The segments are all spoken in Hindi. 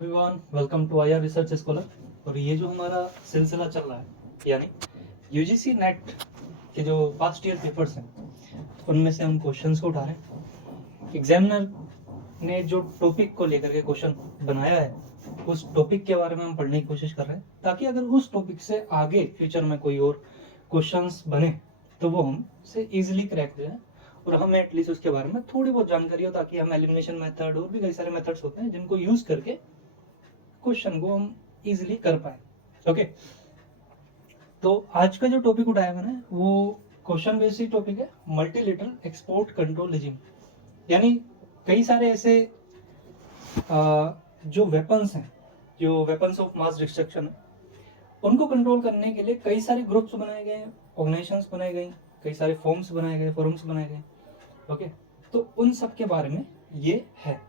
Everyone welcome to IR research scholar. और ये जो हमारा सिलसिला चल रहा है यानी यूजीसी नेट के जो पास्ट ईयर पेपर्स हैं उनमें से हम क्वेश्चंस को उठा रहे हैं। एग्जामिनर ने जो टॉपिक को लेकर के क्वेश्चन बनाया है उस टॉपिक के बारे में हम पढ़ने की कोशिश कर रहे हैं, ताकि अगर उस टॉपिक से आगे फ्यूचर में कोई और क्वेश्चंस बने तो वो हमसे इजीली क्रैक हो जाए और हमें एटलीस्ट उसके बारे में थोड़ी बहुत जानकारी हो, ताकि हम एलिमिनेशन मेथड और भी कई सारे मेथड्स होते हैं जिनको यूज करके क्वेश्चन को हम इजीली कर पाए। ओके, तो आज का जो टॉपिक उठाया मैंने वो क्वेश्चन बेस्ड टॉपिक है, मल्टीलेटरल एक्सपोर्ट कंट्रोल रिजिम। यानी कई सारे ऐसे जो वेपन्स हैं, जो वेपन्स ऑफ मास डिस्ट्रक्शन है, उनको कंट्रोल करने के लिए कई सारे ग्रुप्स बनाए गए, ऑर्गेनाइजेशंस बनाए गए, कई सारे फॉर्म्स बनाए गए, फोरम्स बनाए गए। ओके, तो उन सब के बारे में ये है।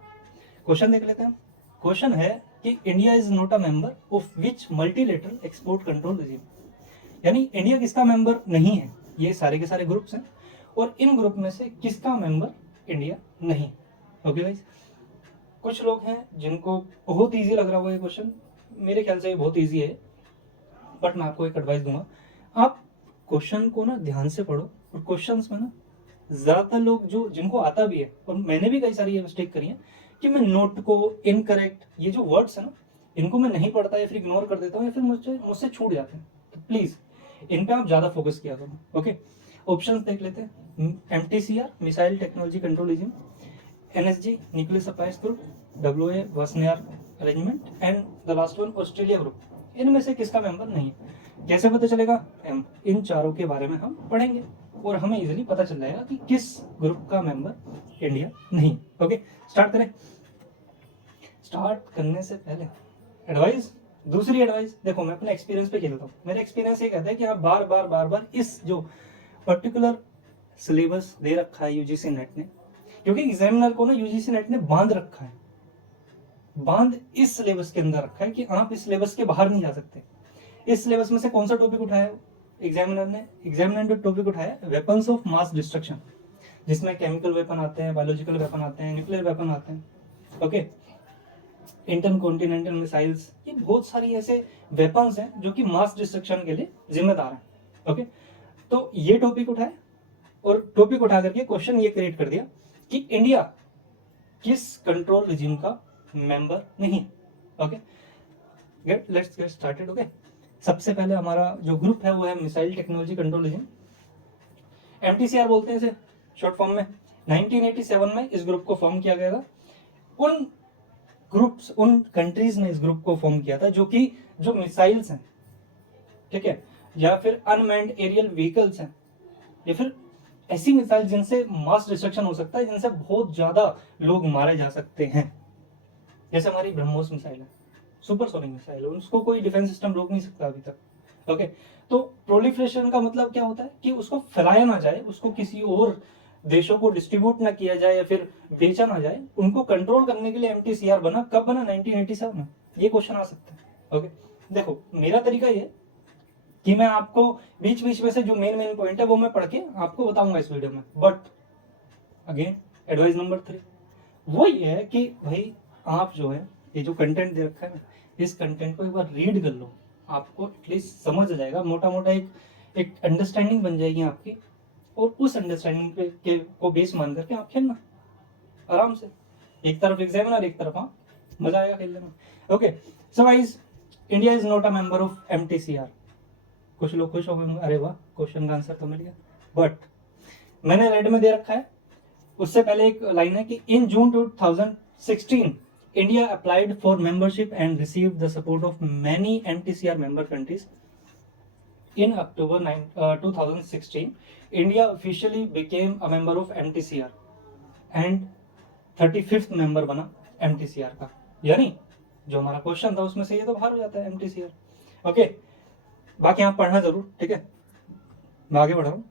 क्वेश्चन देख लेते हैं। क्वेश्चन है कि India is not a member of which multilateral export control regime. यानी इंडिया किसका मेंबर नहीं है, ये सारे के सारे ग्रुप्स हैं और इन ग्रुप में से किसका मेंबर इंडिया नहीं। ओके गाइस, कुछ लोग हैं जिनको बहुत इजी लग रहा होगा ये क्वेश्चन, मेरे ख्याल से ये बहुत इजी है, बट मैं आपको एक एडवाइस दूंगा, आप क्वेश्चन को ना ध्यान से पढ़ो। और क्वेश्चंस में ना ज्यादातर लोग जो जिनको आता भी है, और मैंने भी कई सारी ये मिस्टेक करी है कि मैं नोट को इनकरेक्ट, ये जो वर्ड्स है ना, इनको मैं नहीं पढ़ता या फिर इग्नोर कर देता हूँ या फिर मुझसे छूट जाते हैं। तो प्लीज इन पे आप ज्यादा फोकस किया करो। ओके, ऑप्शंस देख लेते हैं। MTCR missile technology control regime, NSG nuclear supplies group, WA Wassenaar arrangement and the last one Australia group. इनमें से किसका मेंबर नहीं है, कैसे पता चलेगा? हम इन चारों के बारे में हम पढ़ेंगे और हमें इजीली पता चल जाएगा कि किस ग्रुप का मेंबर इंडिया नहीं। ओके, स्टार्ट करें। स्टार्ट करने से पहले एडवाइस, दूसरी एडवाइस देखो, मैं अपने एक्सपीरियंस पे खेलता हूँ। मेरा एक्सपीरियंस ये कहता है कि आप बार बार इस जो पर्टिकुलर सिलेबस दे रखा है यूजीसी नेट ने, क्योंकि एग्जामिनर को ना यूजीसी नेट ने बांध रखा है, बांध इस सिलेबस के अंदर रखा है कि आप इस सिलेबस के बाहर नहीं जा सकते। इस सिलेबस में से कौन सा टॉपिक उठाया एग्जामिनर ने टॉपिक उठाया वेपन्स ऑफ मास डिस्ट्रक्शन, जिसमें केमिकल वेपन आते हैं, बायोलॉजिकल वेपन आते हैं, न्यूक्लियर वेपन आते हैं। ओके, इंटरकॉन्टिनेंटल मिसाइल्स, ये बहुत सारी ऐसे वेपन्स हैं जो कि मास डिस्ट्रक्शन के लिए जिम्मेदार हैं। ओके, तो ये टॉपिक उठाए और टॉपिक उठा करके क्वेश्चन ये क्रिएट कर दिया कि इंडिया किस कंट्रोल रिजिम का मेंबर नहीं। Okay, let's get started. Okay, सबसे पहले हमारा जो ग्रुप है वो है missile technology control regime, MTCR बोलते हैं इसे शॉर्ट फॉर्म में। 1987 में इस ग्रुप को फॉर्म किया गया था। उन ग्रुप्स, उन कंट्रीज ने इस ग्रुप को फॉर्म किया था जो कि जो मिसाइल्स हैं, ठीक है, या फिर अनमैन्ड एरियल व्हीकल्स हैं, या फिर ऐसी मिसाइल जिनसे मास डिस्ट्रक्शन हो सकता है, जिनसे बहुत ज्यादा लोग मारे जा सकते हैं, जैसे हमारी ब्रह्मोस मिसाइल है, सुपरसोनिक मिसाइल है, उसको कोई डिफेंस सिस्टम रोक नहीं सकता अभी तक। ओके, तो प्रोलिफरेशन का मतलब क्या होता है कि उसको फैलाया ना जाए, उसको किसी और देशों को डिस्ट्रीब्यूट ना किया जाए या फिर बेचा ना जाए। उनको कंट्रोल करने के लिए एमटीसीआर बना। कब बना? 1987 में। ये क्वेश्चन आ सकता है। ओके, देखो मेरा तरीका ये कि मैं आपको बीच बीच में से जो मेन पॉइंट है वो मैं पढ़ के आपको बताऊंगा इस वीडियो में। बट अगेन एडवाइस नंबर 3 वो ये है कि भाई आप जो है ये जो कंटेंट दे रखा है ना, इस कंटेंट को एक बार रीड कर लो, आपको एटलीस्ट समझ आ जाएगा, मोटा मोटा एक अंडरस्टैंडिंग बन जाएगी आपकी। और उस अंडरस्टैंडिंग के को बेस मान करके आप खेलना आराम से, एक तरफ एग्जामिनर एक तरफ आप, मजा आएगा खेलने में। Okay, so guys, India is not a member of MTCR. कुछ लोग खुश हो गए, अरे वाह क्वेश्चन का आंसर तो मिल गया। बट मैंने रेड में दे रखा है, उससे पहले एक लाइन है कि इन जून 2016 India applied for membership and received the support of many MTCR member countries. In October 2016, India officially became a member of MTCR and 35th member बना MTCR का। यानी जो हमारा क्वेश्चन था उसमें से ये तो बाहर हो जाता है MTCR। ओके, बाकी आप पढ़ना जरूर, ठीक है। मैं आगे बढ़ रहा हूँ।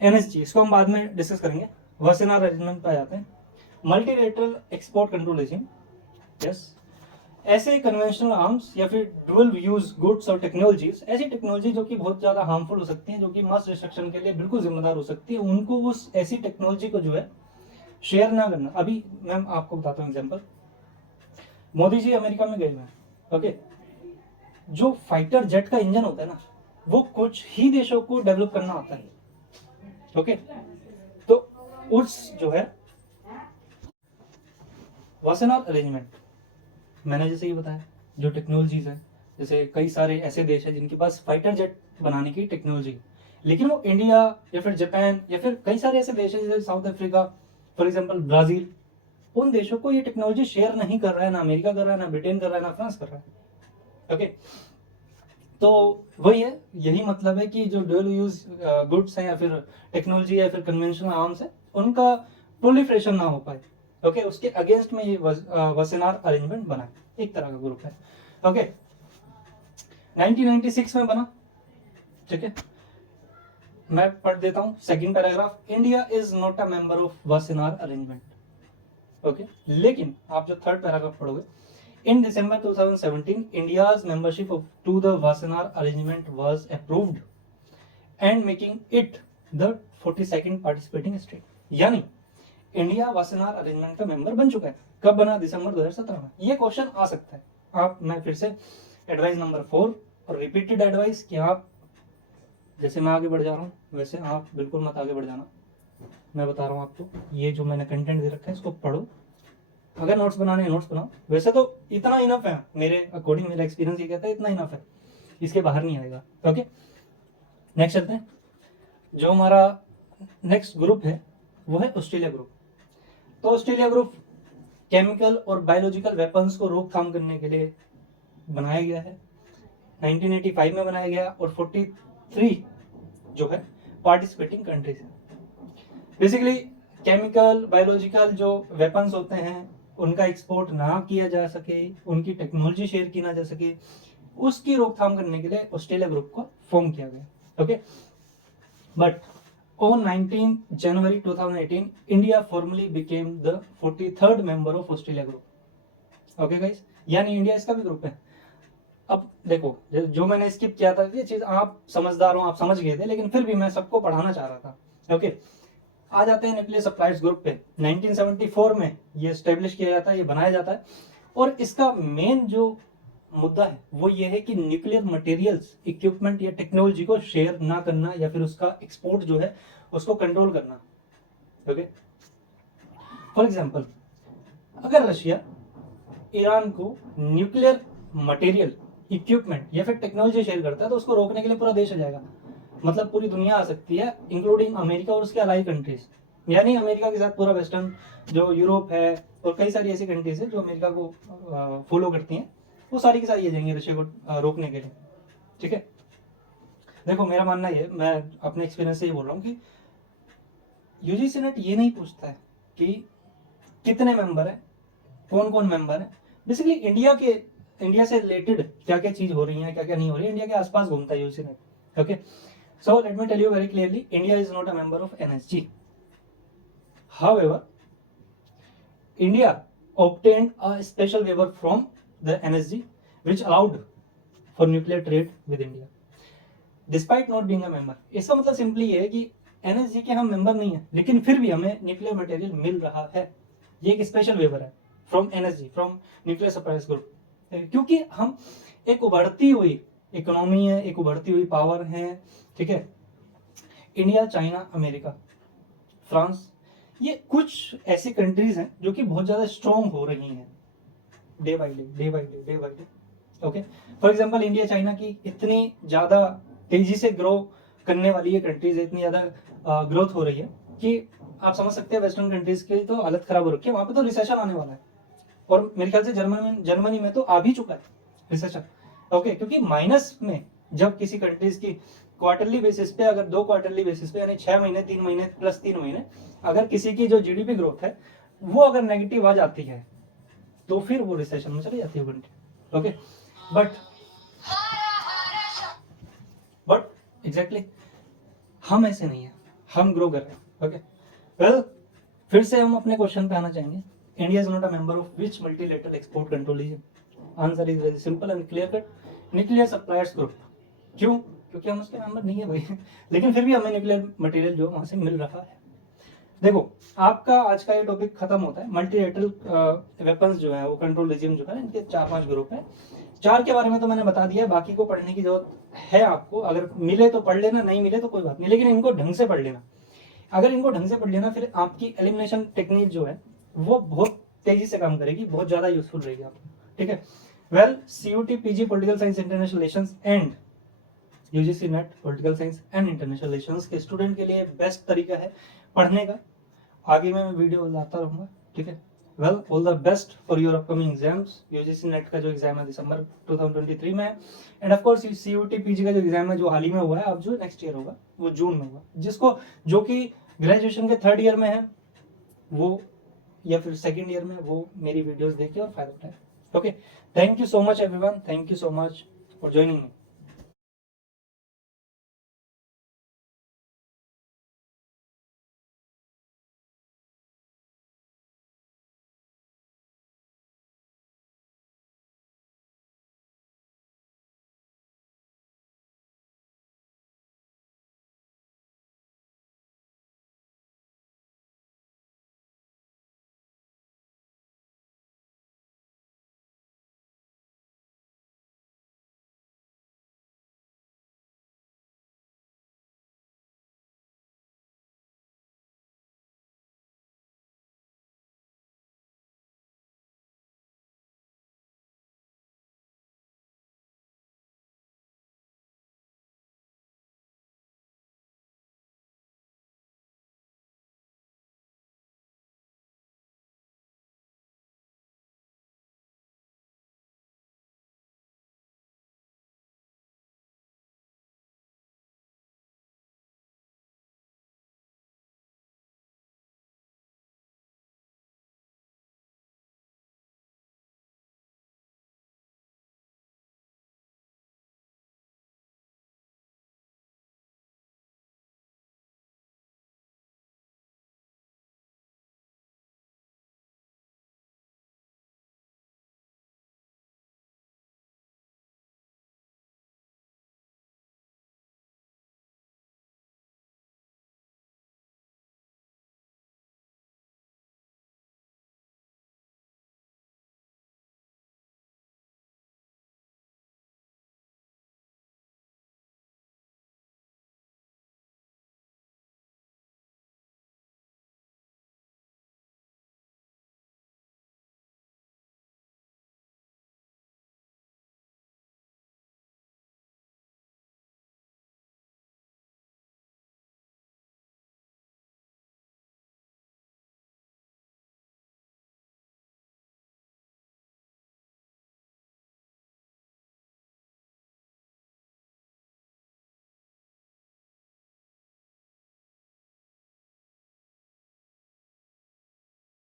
एनएसजी, इसको हम बाद में डिस्कस करेंगे। वासेनार अरेंजमेंट पे आ जाते हैं। Multilateral export control regime, yes, ऐसे कन्वेंशनल आर्म्स या फिर डुअल यूज गुड्स और टेक्नोलॉजीज, ऐसी टेक्नोलॉजी जो कि बहुत ज्यादा हार्मफुल हो सकती हैं, जो कि मास डिस्ट्रक्शन के लिए बिल्कुल जिम्मेदार हो सकती है, उनको उस ऐसी टेक्नोलॉजी को जो है शेयर ना करना। अभी मैं आपको बताता हूँ एग्जांपल। मोदी जी अमेरिका में गए हुए हैं, ओके। जो फाइटर जेट का इंजन होता है ना, वो कुछ ही देशों को डेवलप करना आता है, ओके। तो उस जो है वासेनार अरेंजमेंट, मैंने जैसे ये बताया, जो टेक्नोलॉजीज है, जैसे कई सारे ऐसे देश हैं जिनके पास फाइटर जेट बनाने की टेक्नोलॉजी है, लेकिन वो इंडिया या फिर जापान या फिर कई सारे ऐसे देश हैं जैसे south Africa, for example Brazil, उन देशों को ये टेक्नोलॉजी शेयर नहीं कर रहा है, ना अमेरिका कर रहा है, ना ब्रिटेन कर रहा है, ना फ्रांस कर रहा है, ओके। तो वही है, यही मतलब है कि जो ड्यूल यूज गुड्स हैं या फिर टेक्नोलॉजी या फिर कन्वेंशनल आर्म्स है, उनका प्रोलिफरेशन ना हो पाए, ओके। उसके अगेंस्ट में ये वसेनार अरेंजमेंट बना, एक तरह का ग्रुप है, ओके। 1996 में बना, ठीक है। मैं पढ़ देता हूं second paragraph. India is not a member of Wassenaar arrangement, okay. लेकिन आप जो थर्ड पैराग्राफ पढ़ोगे, in December 2017 India's membership to the Wassenaar arrangement was approved and making it the 42nd participating state। यानी इंडिया वासेनार अरेंजमेंट का मेंबर बन चुका है। कब बना? दिसंबर 2017 में। ये क्वेश्चन आ सकता है। आप, मैं फिर से एडवाइस नंबर 4 और रिपीटेड एडवाइस कि आप, जैसे मैं आगे बढ़ जा रहा हूँ वैसे आप बिल्कुल मत आगे बढ़ जाना। मैं बता रहा हूँ आपको, ये जो मैंने कंटेंट दे रखा है इसको पढ़ो, अगर नोट्स बनाने हैं नोट्स बनाओ। वैसे तो इतना इनफ है मेरे अकॉर्डिंग, मेरा एक्सपीरियंस ये कहता है इतना इनफ है, इसके बाहर नहीं आएगा, ओके। नेक्स्ट चलते हैं। जो हमारा नेक्स्ट ग्रुप है वो है ऑस्ट्रेलिया ग्रुप। तो ऑस्ट्रेलिया ग्रुप केमिकल और बायोलॉजिकल वेपन्स को रोकथाम करने के लिए बनाया गया है, 1985 में बनाया गया, और 43 जो है पार्टिसिपेटिंग कंट्रीज है। बेसिकली केमिकल बायोलॉजिकल जो वेपन्स होते हैं उनका एक्सपोर्ट ना किया जा सके, उनकी टेक्नोलॉजी शेयर की ना जा सके, उसकी रोकथाम करने के लिए ऑस्ट्रेलिया ग्रुप को फॉर्म किया गया, okay. But on 19 January 2018 India formally became the 43rd member of Australia group, okay guys. यानी इंडिया इसका भी ग्रुप है। अब देखो, जो मैंने स्किप किया था ये चीज, आप समझदार हो, आप समझ गए थे, लेकिन फिर भी मैं सबको पढ़ाना चाह रहा था, ओके। आ जाते हैं न्यूक्लियर सप्लायर्स ग्रुप पे। 1974 में ये स्टेब्लिश किया जाता है, ये बनाया जाता है, और इसका मेन जो मुद्दा है वो ये है कि न्यूक्लियर मटेरियल्स, इक्विपमेंट या टेक्नोलॉजी को शेयर ना करना या फिर उसका एक्सपोर्ट जो है उसको कंट्रोल करना, ओके। फॉर एग्जांपल, अगर रशिया ईरान को न्यूक्लियर मटेरियल, इक्विपमेंट या फिर टेक्नोलॉजी शेयर करता है तो उसको रोकने के लिए पूरा देश आ जाएगा, मतलब पूरी दुनिया आ सकती है, इंक्लूडिंग अमेरिका और उसके अलाई कंट्रीज। यानी अमेरिका के साथ पूरा वेस्टर्न जो यूरोप है और कई सारी ऐसी कंट्रीज है जो अमेरिका को फॉलो करती हैं, वो सारी की सारी आ जाएंगी रशिया को रोकने के लिए, ठीक है। देखो मेरा मानना ये, मैं अपने एक्सपीरियंस से ये बोल रहा हूँ कि यूजीसी नेट ये नहीं पूछता है कि कितने मेंबर है, कौन कौन मेंबर है। बेसिकली इंडिया से रिलेटेड क्या क्या चीज हो रही है, क्या क्या नहीं हो रही है, इंडिया के आसपास घूमता है UGC net, okay. So let me tell you very clearly, India is not a member of NSG. However, India obtained a special waiver from the NSG, which allowed for nuclear trade with India, despite not being a member. इसका मतलब सिंपली ये है कि NSG के हम मेंबर नहीं है, लेकिन फिर भी हमें न्यूक्लियर मटेरियल मिल रहा है। ये एक स्पेशल वेवर है from NSG, from nuclear suppliers group, क्योंकि हम एक उभरती हुई इकोनॉमी है, एक उभरती हुई पावर है, ठीक है। इंडिया, चाइना, अमेरिका, फ्रांस, ये कुछ ऐसी कंट्रीज हैं जो कि बहुत ज्यादा स्ट्रॉन्ग हो रही हैं day by day, day by day, day by day, okay. For example India China की इतनी ज्यादा तेजी से ग्रो करने वाली ये कंट्रीज है, इतनी ज्यादा ग्रोथ हो रही है कि आप समझ सकते हैं वेस्टर्न कंट्रीज की तो हालत खराब हो रखी है, वहां पे तो रिसेशन आने वाला है, और मेरे ख्याल से जर्मनी में तो आ भी चुका है रिसेशन, ओके। क्योंकि माइनस में जब किसी कंट्रीज की क्वार्टरली बेसिस पे, अगर 2 क्वार्टरली बेसिस पे यानी 6 महीने, 3 महीने प्लस 3 महीने, अगर किसी की जो जीडीपी ग्रोथ है वो अगर नेगेटिव आ जाती है तो फिर वो रिसेशन में चली जाती है कंट्री, ओके। बट एग्जैक्टली हम ऐसे नहीं है, हम ग्रो कर रहे हैं, ओके। वेल, फिर से हम अपने क्वेश्चन पे आना चाहेंगे। India is not a member of which multilateral export control region? Answer is very simple and clear cut, nuclear suppliers group. क्यों? क्योंकि हम उसके मेंबर नहीं है भाई लेकिन फिर भी हमें न्यूक्लियर मटेरियल जो वहां से मिल रहा है। देखो आपका आज का ये टॉपिक खत्म होता है। मल्टीलेटरल वेपन्स जो है वो कंट्रोल रिजिम जो है इनके 4-5 ग्रुप है। 4 के बारे में तो मैंने बता दिया है, बाकी को पढ़ने की जरूरत है आपको। अगर मिले तो पढ़ लेना, नहीं मिले तो कोई बात नहीं, लेकिन इनको ढंग से पढ़ लेना। अगर इनको ढंग से पढ़ लेना फिर आपकी एलिमिनेशन टेक्निक जो है वो बहुत तेजी से काम करेगी, बहुत ज्यादा यूजफुल रहेगी आपको, ठीक है। Well CUT PG political science international relations and UGC net political science and international relations के स्टूडेंट के लिए बेस्ट तरीका है पढ़ने का। आगे मैं वीडियो लाता रहूंगा, ठीक है। Well all the best for your upcoming exams. UGC net का जो एग्जाम है दिसंबर 2023 में है, end of course CUT PG का जो एग्जाम है जो हाल ही में हुआ है, अब जो नेक्स्ट ईयर होगा वो जून में होगा। जिसको जो कि ग्रेजुएशन के 3rd ईयर में है वो, या फिर 2nd ईयर में, वो मेरी वीडियोस देखे और फायदा उठाए। Okay, thank you so much everyone, thank you so much for joining me.